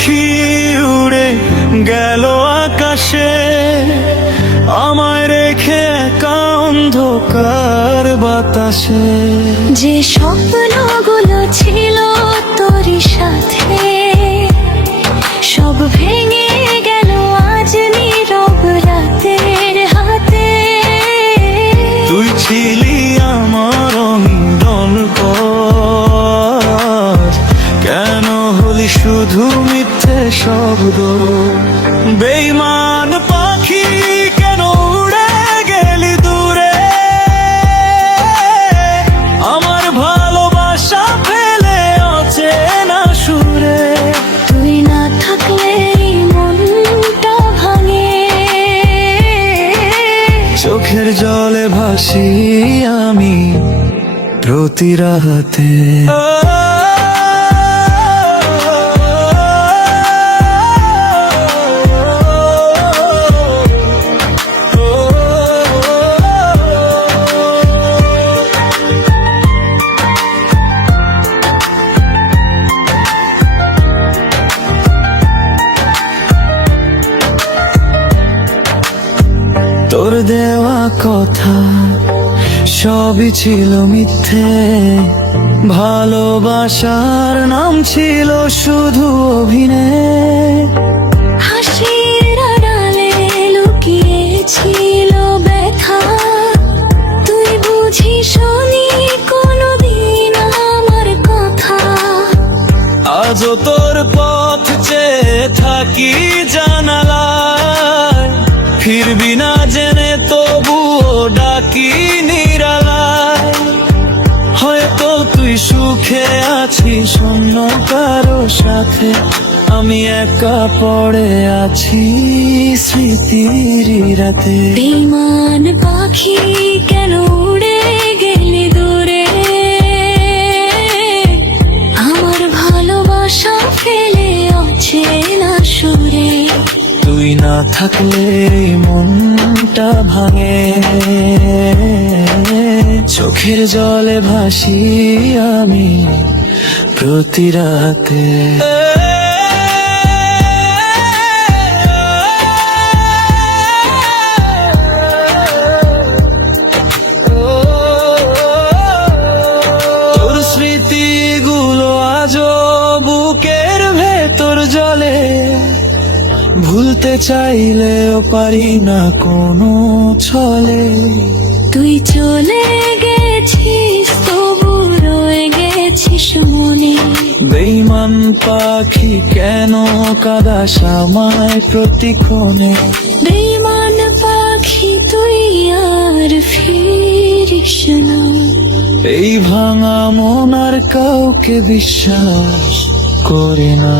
পাখি উড়ে গেল আকাশে, আমায় রেখে একা অন্ধকার বাতাসে। যে স্বপ্নগুলো ছিল তোর সাথে সব ভেঙে গেল আজ নীরব রাতের হাতে। তুই ছিলি আমার অঙ্গন পথ, কেন হলি শুধু মিথ্যে শব্দ? বেঈমান পাখি কেন উড়ে গেলি দূরে, আমার ভালোবাসা ফেলে অচেনা সুরে। তুই না থাকলে মনটা ভাঙে, চোখের জলে ভাসি আমি প্রতি রাতে। তোর দেওয়া কথা সবই ছিল মিথ্যে, ভালোবাসার নাম ছিল শুধু অভিনয়। হাসির আড়ালে লুকিয়েছিল ব্যথা, তুই বুঝিসনি কোনোদিন আমার কথা। আজও তোর পথ চেয়ে থাকি জানালায়, ফিরবি না জেনে তবুও ডাকি নিরালায়। হয়তো তুই সুখে আছিস অন্য কারো সাথে, আমি একা পড়ে আছি স্মৃতির রাতে। বেঈমান পাখি কেন উড়ে গেলি দূরে, আমার ভালোবাসা ফেলে অচেনা সুরে। তুই না থাকলে মনটা ভাঙে, চোখের জলে ভাসি আমি প্রতি রাতে। তোর স্মৃতিগুলো আজও বুকের ভেতর জলে, ভুলতে চাইলেও পারি না কোনো ছলে। তুই চলে গেছিস তবু রয়ে গেছিস মনে, বেঈমান পাখি কেন কাঁদাস আমায় প্রতিক্ষণে? বেঈমান পাখি তুই আর ফিরিস না, এই ভাঙা মন আর কাউকে বিশ্বাস করে না।